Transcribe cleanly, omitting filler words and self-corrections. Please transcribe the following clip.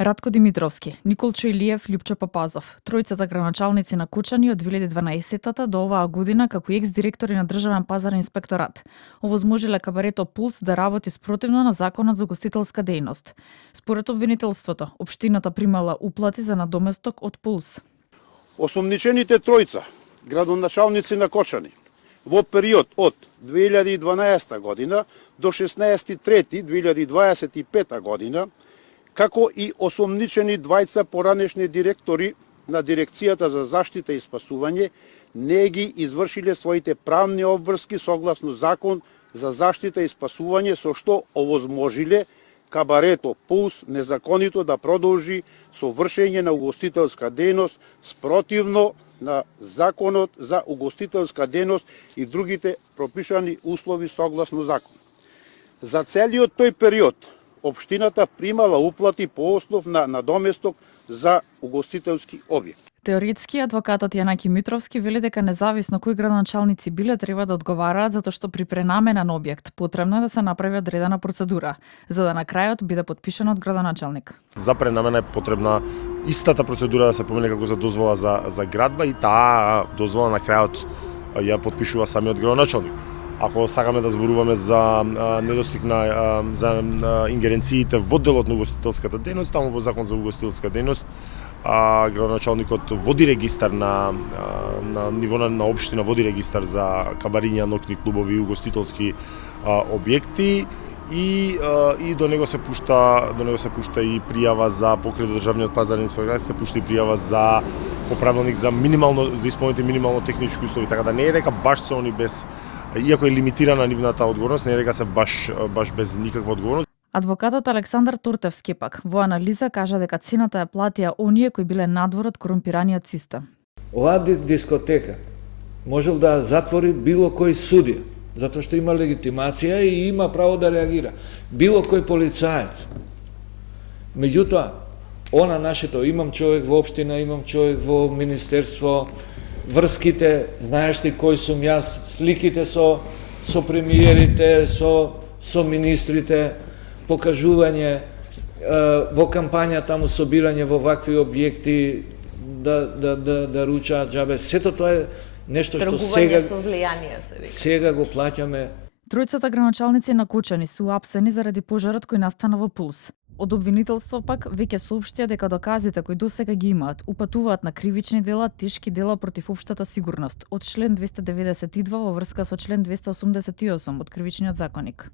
Радко Димитровски, Николчо Илиев, Љупчо Папазов, тројцата граначалници на Кучани од 2012 до оваа година како екс-директори на Државен пазарен инспекторат, овозможиле кабарето Пулс да работи спротивно на Законот за гостителска дејност. Според обвинителството, општината примала уплати за надоместок од Пулс. Осомничените тројца градоначалници на Кочани во период од 2012 година до 16.3.2025 година, како и осомничени двајца поранешни директори на Дирекцијата за заштита и спасување, не ги извршиле своите правни обврски согласно Закон за заштита и спасување, со што овозможиле кабарето Пулс незаконито да продолжи со вршење на угостителска дејност спротивно на Законот за угостителска дејност и другите пропишани услови согласно закон. За целиот тој период, општината примала уплати по основ на надоместок за угостителски објект. Теоретски, адвокатот Јанаки Митровски вели дека независно кои градоначалници биле треба да одговараат затоа што при пренамена на објект потребно е да се направи одредена процедура, за да на крајот биде подпишан од градоначалник. За пренамена е потребна истата процедура да се помине како за дозвола за градба и таа дозвола на крајот ја подпишува самиот градоначалник. Ако сакаме да зборуваме за недостиг за ингеренциите во делот на угостителската дејност, таму во Закон за угостителска дејност, градоначалникот води регистар на ниво на општина, води регистар за кабариња, ноќни клубови и угостителски објекти и до него се пушта и пријава за покрај државниот пазарен инспекторат, се пушта и пријава за поправилник за исполнените минимално технички услови, така да не е дека баш се они без, иако е лимитирана нивната одговорност, не е дека се баш без никаква одговорност. Адвокатот Александар Туртевски пак во анализа кажа дека цената ја платија оние кои биле надвор од корумпираниот систем. Оваа дискотека можел да затвори било кој судија, затоа што има легитимација и има право да реагира. Било кој полицаец. Меѓутоа, она нашето, имам човек во општина, имам човек во министерство, врските, знаеш ти кој сум јас, сликите со премиерите, со министрите, покажување во кампања таму собирање во вакви објекти да ручаат џабе. Сето тоа е нешто што сега го плаќаме. Тројцата граначалници на Кучани се уапсени заради пожарот кој настана во Пулс. Од обвинителство пак веќе соопштија дека доказите кои досега ги имаат упатуваат на кривични дела, тешки дела против општата сигурност од член 292 во врска со член 288 од Кривичниот законник.